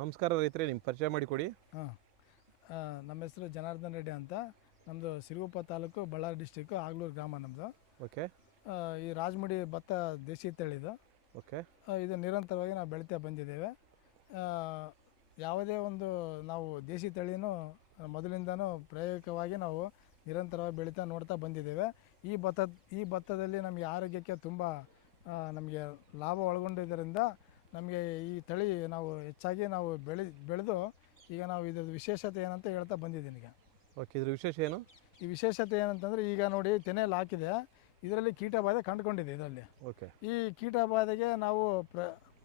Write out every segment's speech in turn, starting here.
ನಮಸ್ಕಾರ ರೈತರೇ, ನಿಮ್ಮ ಪರಿಚಯ ಮಾಡಿಕೊಡಿ. ಹಾಂ, ನಮ್ಮ ಹೆಸರು ಜನಾರ್ದನ್ ರೆಡ್ಡಿ ಅಂತ. ನಮ್ಮದು ಸಿರುಗುಪ್ಪ ತಾಲೂಕು, ಬಳ್ಳಾರಿ ಡಿಸ್ಟಿಕ್ಕು, ಆಗ್ಲೂರು ಗ್ರಾಮ ನಮ್ಮದು. ಓಕೆ. ಈ ರಾಜಮುಡಿ ಭತ್ತ ದೇಸಿ ತಳಿದು. ಓಕೆ. ಇದು ನಿರಂತರವಾಗಿ ನಾವು ಬೆಳಿತಾ ಬಂದಿದ್ದೇವೆ. ಯಾವುದೇ ಒಂದು ನಾವು ದೇಸಿ ತಳಿನೂ ಮೊದಲಿಂದನೂ ಪ್ರಾಯೋಗಿಕವಾಗಿ ನಾವು ನಿರಂತರವಾಗಿ ಬೆಳೀತಾ ನೋಡ್ತಾ ಬಂದಿದ್ದೇವೆ. ಈ ಭತ್ತದಲ್ಲಿ ನಮಗೆ ಆರೋಗ್ಯಕ್ಕೆ ತುಂಬ ನಮಗೆ ಲಾಭ ಒಳಗೊಂಡಿದ್ದರಿಂದ ನಮಗೆ ಈ ತಳಿ ನಾವು ಹೆಚ್ಚಾಗಿ ನಾವು ಬೆಳೆದು ಈಗ ನಾವು ಇದ್ರ ವಿಶೇಷತೆ ಏನಂತ ಹೇಳ್ತಾ ಬಂದಿದ್ದೀನಿ ಈಗ. ಓಕೆ, ಇದ್ರ ವಿಶೇಷ ಏನು? ಈ ವಿಶೇಷತೆ ಏನಂತಂದರೆ, ಈಗ ನೋಡಿ ತೆನೆಯಲ್ಲಿ ಹಾಕಿದೆ, ಇದರಲ್ಲಿ ಕೀಟಬಾಧೆ ಕಂಡುಕೊಂಡಿದೆ ಇದರಲ್ಲಿ. ಓಕೆ. ಈ ಕೀಟಬಾಧೆಗೆ ನಾವು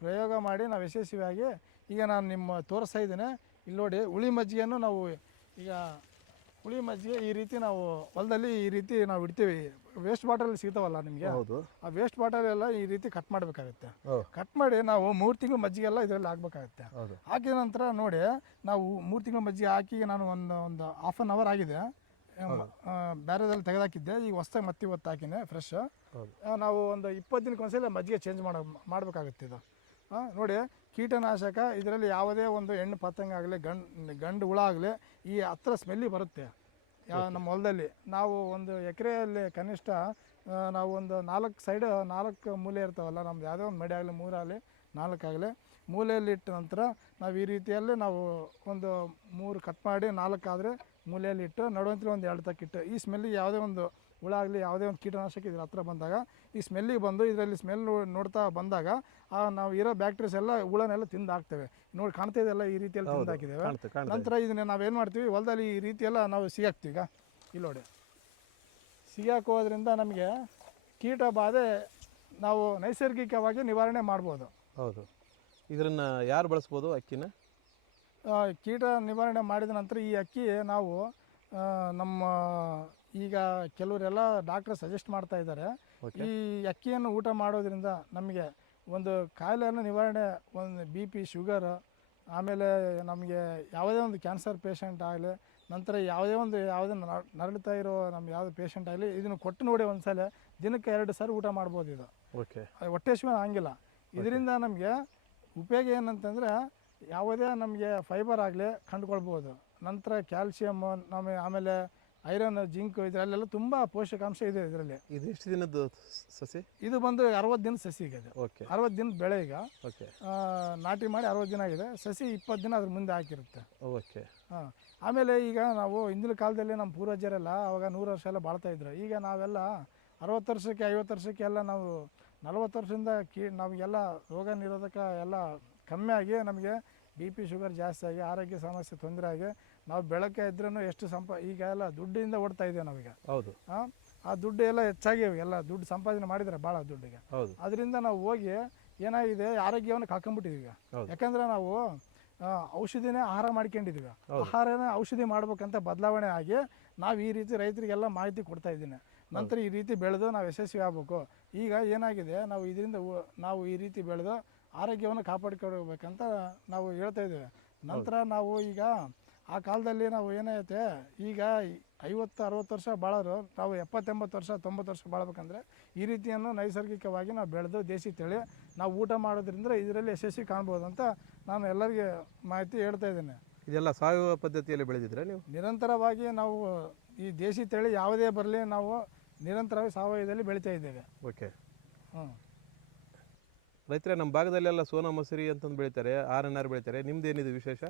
ಪ್ರಯೋಗ ಮಾಡಿ ನಾವು ಯಶಸ್ವಿಯಾಗಿ ಈಗ ನಾನು ನಿಮ್ಮ ತೋರಿಸ್ತಾ ಇದ್ದೇನೆ. ಇಲ್ಲಿ ನೋಡಿ, ಹುಳಿ ಮಜ್ಜಿಗೆಯನ್ನು ನಾವು ಈಗ ಹುಳಿ ಮಜ್ಜಿಗೆ ಈ ರೀತಿ ನಾವು ಹೊಲದಲ್ಲಿ ಈ ರೀತಿ ನಾವು ಇಡ್ತೀವಿ. ವೇಸ್ಟ್ ಬಾಟಲ್ ಸಿಗ್ತಾವಲ್ಲ ನಿಮಗೆ, ಆ ವೇಸ್ಟ್ ಬಾಟಲ್ ಎಲ್ಲ ಈ ರೀತಿ ಕಟ್ ಮಾಡಬೇಕಾಗುತ್ತೆ. ಕಟ್ ಮಾಡಿ ನಾವು 3 ತಿಂಗಳು ಮಜ್ಜಿಗೆ ಎಲ್ಲ ಇದರಲ್ಲಿ ಹಾಕಬೇಕಾಗುತ್ತೆ. ಹಾಕಿದ ನಂತರ ನೋಡಿ, ನಾವು 3 ತಿಂಗಳು ಮಜ್ಜಿಗೆ ಹಾಕಿ ನಾನು ಒಂದು ಹಾಫ್ ಆನ್ ಅವರ್ ಆಗಿದೆ, ಬೇರೆದಲ್ಲಿ ತೆಗೆದಾಕಿದ್ದೆ. ಈಗ ಹೊಸ್ದಾಗಿ ಮತ್ತೆ ಇವತ್ತು ಹಾಕಿನೇ ಫ್ರೆಶ್. ನಾವು ಒಂದು 20 ದಿನಕ್ಕೆ ಒಂದ್ಸಲ ಮಜ್ಜಿಗೆ ಚೇಂಜ್ ಮಾಡಬೇಕಾಗುತ್ತೆ ಇದು. ನೋಡಿ, ಕೀಟನಾಶಕ ಇದರಲ್ಲಿ ಯಾವುದೇ ಒಂದು ಹೆಣ್ಣು ಪತಂಗ ಆಗಲಿ ಗಂಡು ಹುಳ ಆಗಲಿ ಈ ಹತ್ರ ಸ್ಮೆಲ್ಲಿ ಬರುತ್ತೆ. ನಮ್ಮ ಹೊಲದಲ್ಲಿ ನಾವು ಒಂದು ಎಕರೆಯಲ್ಲಿ ಕನಿಷ್ಠ ನಾವು ಒಂದು 4 ಮೂಲೆ ಇರ್ತಾವಲ್ಲ ನಮ್ದು, ಯಾವುದೇ ಒಂದು ಮಡಿ ಆಗಲಿ 3 ಆಗಲಿ 4 ಆಗಲಿ ಮೂಲೆಯಲ್ಲಿ ಇಟ್ಟ ನಂತರ ನಾವು ಈ ರೀತಿಯಲ್ಲಿ ನಾವು ಒಂದು 3 ಕಟ್ ಮಾಡಿ 4 ಆದರೆ ಮೂಲೆಯಲ್ಲಿ ಇಟ್ಟು ನಡುವಂತಲ್ಲಿ ಒಂದು 2 ತಕ್ಕಿಟ್ಟು ಈ ಸ್ಮೆಲ್ಲಿಗೆ ಯಾವುದೇ ಒಂದು ಹುಳ ಆಗಲಿ ಯಾವುದೇ ಒಂದು ಕೀಟನಾಶಕ ಇದ್ರ ಹತ್ರ ಬಂದಾಗ ಈ ಸ್ಮೆಲ್ಲಿಗೆ ಬಂದು ಇದರಲ್ಲಿ ಸ್ಮೆಲ್ ನೋಡ್ತಾ ಬಂದಾಗ ನಾವು ಇರೋ ಬ್ಯಾಕ್ಟೀರಿಯಾಸ್ ಎಲ್ಲ ಹುಳನೆಲ್ಲ ತಿಂದು ಹಾಕ್ತೇವೆ. ನೋಡಿ, ಕಾಣ್ತಾ ಇದೆಲ್ಲ ಈ ರೀತಿಯಲ್ಲಿ ತಿಂದು ಹಾಕಿದ್ದೇವೆ. ನಂತರ ಇದನ್ನ ನಾವೇನು ಮಾಡ್ತೀವಿ, ಹೊಲದಲ್ಲಿ ಈ ರೀತಿಯೆಲ್ಲ ನಾವು ಸಿಗಾಕ್ತೀವಿ. ಈಗ ಇಲ್ಲಿ ನೋಡಿ, ಸಿಗಾಕೋದ್ರಿಂದ ನಮಗೆ ಕೀಟ ಬಾಧೆ ನಾವು ನೈಸರ್ಗಿಕವಾಗಿ ನಿವಾರಣೆ ಮಾಡ್ಬೋದು. ಹೌದು. ಇದನ್ನು ಯಾರು ಬಳಸ್ಬೋದು ಅಕ್ಕಿನ? ಕೀಟ ನಿವಾರಣೆ ಮಾಡಿದ ನಂತರ ಈ ಅಕ್ಕಿ ನಾವು ನಮ್ಮ ಈಗ ಕೆಲವರೆಲ್ಲ ಡಾಕ್ಟ್ರ್ ಸಜೆಸ್ಟ್ ಮಾಡ್ತಾ ಇದ್ದಾರೆ, ಈ ಅಕ್ಕಿಯನ್ನು ಊಟ ಮಾಡೋದ್ರಿಂದ ನಮಗೆ ಒಂದು ಕಾಯಿಲೆಯನ್ನು ನಿವಾರಣೆ, ಒಂದು BP, ಶುಗರ್, ಆಮೇಲೆ ನಮಗೆ ಯಾವುದೇ ಒಂದು ಕ್ಯಾನ್ಸರ್ ಪೇಷಂಟ್ ಆಗಲಿ, ನಂತರ ಯಾವುದೇ ನರಳುತ್ತಾ ಇರೋ ನಮ್ಗೆ ಯಾವುದೇ ಪೇಷಂಟ್ ಆಗಲಿ ಇದನ್ನು ಕೊಟ್ಟು ನೋಡಿ ಒಂದ್ಸಲ ದಿನಕ್ಕೆ 2 ಸಾರಿ ಊಟ ಮಾಡ್ಬೋದು. ಇದು ಓಕೆ, ಹೊಟ್ಟೆ ಹಸಿವು ಆಗಿಲ್ಲ. ಇದರಿಂದ ನಮಗೆ ಉಪಯೋಗ ಏನಂತಂದರೆ, ಯಾವುದೇ ನಮಗೆ ಫೈಬರ್ ಆಗಲಿ ಕಂಡುಕೊಳ್ಬೋದು. ನಂತರ ಕ್ಯಾಲ್ಸಿಯಮ್, ಆಮೇಲೆ ಐರನ್, ಜಿಂಕ್, ಇದರಲ್ಲೆಲ್ಲ ತುಂಬ ಪೋಷಕಾಂಶ ಇದೆ ಇದರಲ್ಲಿ. ಇದು ಎಷ್ಟು ದಿನದ್ದು ಸಸಿ? ಇದು ಬಂದು 60 ದಿನದ ಸಸಿ ಈಗ ಇದೆ. ಓಕೆ, 60 ದಿನದ ಬೆಳೆ. ಈಗ ಓಕೆ, ನಾಟಿ ಮಾಡಿ 60 ದಿನ ಆಗಿದೆ. ಸಸಿ 20 ದಿನ ಅದ್ರ ಮುಂದೆ ಹಾಕಿರುತ್ತೆ. ಓಕೆ. ಆಮೇಲೆ ಈಗ ನಾವು ಹಿಂದಿನ ಕಾಲದಲ್ಲಿ ನಮ್ಮ ಪೂರ್ವಜರೆಲ್ಲ ಅವಾಗ 100 ವರ್ಷ ಎಲ್ಲ ಬಾಳ್ತಾ ಇದ್ರು. ಈಗ ನಾವೆಲ್ಲ 60 ವರ್ಷಕ್ಕೆ 50 ವರ್ಷಕ್ಕೆ ಎಲ್ಲ ನಾವು 40 ವರ್ಷದಿಂದ ನಮಗೆಲ್ಲ ರೋಗ ನಿರೋಧಕ ಎಲ್ಲ ಕಮ್ಮಿ ಆಗಿ ನಮಗೆ BP, ಶುಗರ್ ಜಾಸ್ತಿ ಆಗಿ ಆರೋಗ್ಯ ಸಮಸ್ಯೆ ತೊಂದರೆ ಆಗಿ ನಾವು ಬೆಳಗ್ಗೆ ಇದ್ರೂ ಎಷ್ಟು ಈಗ ಎಲ್ಲ ದುಡ್ಡಿಂದ ಓಡ್ತಾ ಇದ್ದೇವೆ ನಾವೀಗ. ಹೌದು. ಆ ದುಡ್ಡು ಎಲ್ಲ ಹೆಚ್ಚಾಗಿ ಎಲ್ಲ ದುಡ್ಡು ಸಂಪಾದನೆ ಮಾಡಿದರೆ ಭಾಳ ದುಡ್ಡಿಗೆ. ಅದರಿಂದ ನಾವು ಹೋಗಿ ಏನಾಗಿದೆ, ಆರೋಗ್ಯವನ್ನು ಕಳ್ಕೊಂಡ್ಬಿಟ್ಟಿದ್ದೀವಿ ಈಗ. ಯಾಕಂದರೆ ನಾವು ಔಷಧಿನೇ ಆಹಾರ ಮಾಡ್ಕೊಂಡಿದ್ದೀವಿ. ಆಹಾರನೇ ಔಷಧಿ ಮಾಡ್ಬೇಕಂತ ಬದಲಾವಣೆ ಆಗಿ ನಾವು ಈ ರೀತಿ ರೈತರಿಗೆಲ್ಲ ಮಾಹಿತಿ ಕೊಡ್ತಾ ಇದ್ದೀನಿ. ನಂತರ ಈ ರೀತಿ ಬೆಳೆದು ನಾವು ಯಶಸ್ವಿ ಆಗಬೇಕು. ಈಗ ಏನಾಗಿದೆ, ನಾವು ಇದರಿಂದ ನಾವು ಈ ರೀತಿ ಬೆಳೆದು ಆರೋಗ್ಯವನ್ನು ಕಾಪಾಡಿಕೊಳ್ಬೇಕಂತ ನಾವು ಹೇಳ್ತಾ ಇದ್ದೇವೆ. ನಂತರ ನಾವು ಈಗ ಆ ಕಾಲದಲ್ಲಿ ನಾವು ಏನೈತೆ, ಈಗ 50-60 ವರ್ಷ ಬಾಳೋರು ನಾವು 70-80 ವರ್ಷ 90 ವರ್ಷ ಬಾಳ್ಬೇಕಂದ್ರೆ ಈ ರೀತಿಯನ್ನು ನೈಸರ್ಗಿಕವಾಗಿ ನಾವು ಬೆಳೆದು ದೇಸಿ ತಳಿ ನಾವು ಊಟ ಮಾಡೋದ್ರಿಂದ ಇದರಲ್ಲಿ ಯಶಸ್ವಿ ಕಾಣ್ಬೋದು ಅಂತ ನಾನು ಎಲ್ಲರಿಗೆ ಮಾಹಿತಿ ಹೇಳ್ತಾ ಇದ್ದೇನೆ. ಇದೆಲ್ಲ ಸಾವಯವ ಪದ್ಧತಿಯಲ್ಲಿ ಬೆಳೆದಿದ್ರೆ ನೀವು? ನಿರಂತರವಾಗಿ ನಾವು ಈ ದೇಸಿ ತಳಿ ಯಾವುದೇ ಬರಲಿ ನಾವು ನಿರಂತರವಾಗಿ ಸಾವಯವದಲ್ಲಿ ಬೆಳೀತಾ ಇದ್ದೇವೆ. ಓಕೆ. ರೈತರೇ, ನಮ್ಮ ಭಾಗದಲ್ಲೆಲ್ಲ ಸೋನಾ ಮಸೂರಿ ಅಂತಂದು ಬೆಳಿತಾರೆ, RNR ಬೆಳಿತಾರೆ. ನಿಮ್ದೇನಿದೆ ವಿಶೇಷ?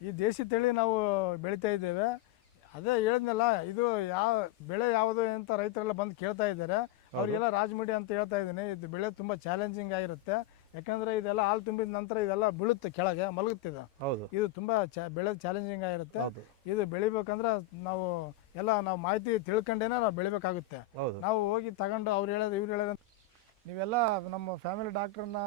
ಈ ದೇಸಿ ತಳಿ ನಾವು ಬೆಳೀತಾ ಇದ್ದೇವೆ. ಅದೇ ಹೇಳಿದ್ನಲ್ಲ, ಇದು ಬೆಳೆ ಯಾವುದು ಅಂತ ರೈತರೆಲ್ಲ ಬಂದು ಕೇಳ್ತಾ ಇದ್ದಾರೆ. ಅವರಿಗೆಲ್ಲ ರಾಜಮುಡಿ ಅಂತ ಹೇಳ್ತಾ ಇದ್ದೀನಿ. ಇದು ಬೆಳೆ ತುಂಬ ಚಾಲೆಂಜಿಂಗ್ ಆಗಿರುತ್ತೆ. ಯಾಕಂದರೆ ಇದೆಲ್ಲ ಹಾಲು ತುಂಬಿದ ನಂತರ ಇದೆಲ್ಲ ಬೀಳುತ್ತೆ, ಕೆಳಗೆ ಮಲಗುತ್ತಿದೆ. ಇದು ತುಂಬ ಬೆಳೆ ಚಾಲೆಂಜಿಂಗ್ ಆಗಿರುತ್ತೆ. ಇದು ಬೆಳಿಬೇಕಂದ್ರೆ ನಾವು ಮಾಹಿತಿ ತಿಳ್ಕೊಂಡೇನೆ ನಾವು ಬೆಳಿಬೇಕಾಗುತ್ತೆ. ನಾವು ಹೋಗಿ ತಗೊಂಡು ಅವ್ರು ಹೇಳೋದು ಇವ್ರು ಹೇಳೋದು, ನೀವೆಲ್ಲ ನಮ್ಮ ಫ್ಯಾಮಿಲಿ ಡಾಕ್ಟ್ರನ್ನ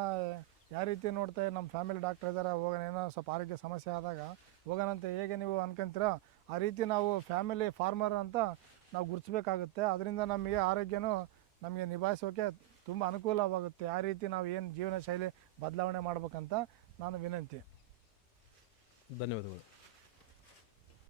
ಯಾವ ರೀತಿ ನೋಡ್ತಾ ನಮ್ಮ ಫ್ಯಾಮಿಲಿ ಡಾಕ್ಟರ್ ಇದ್ದಾರೆ, ಹೋಗೋಣ, ಏನೋ ಸ್ವಲ್ಪ ಆರೋಗ್ಯ ಸಮಸ್ಯೆ ಆದಾಗ ಹೋಗೋಣಂತ ಹೇಗೆ ನೀವು ಅನ್ಕೊಂತೀರ, ಆ ರೀತಿ ನಾವು ಫ್ಯಾಮಿಲಿ ಫಾರ್ಮರ್ ಅಂತ ನಾವು ಗುರುತಿಸ್ಬೇಕಾಗುತ್ತೆ. ಅದರಿಂದ ನಮಗೆ ಆರೋಗ್ಯನೂ ನಮಗೆ ನಿಭಾಯಿಸೋಕೆ ತುಂಬ ಅನುಕೂಲವಾಗುತ್ತೆ. ಆ ರೀತಿ ನಾವು ಏನು ಜೀವನ ಶೈಲಿ ಬದಲಾವಣೆ ಮಾಡ್ಬೇಕಂತ ನಾನು ವಿನಂತಿ. ಧನ್ಯವಾದಗಳು.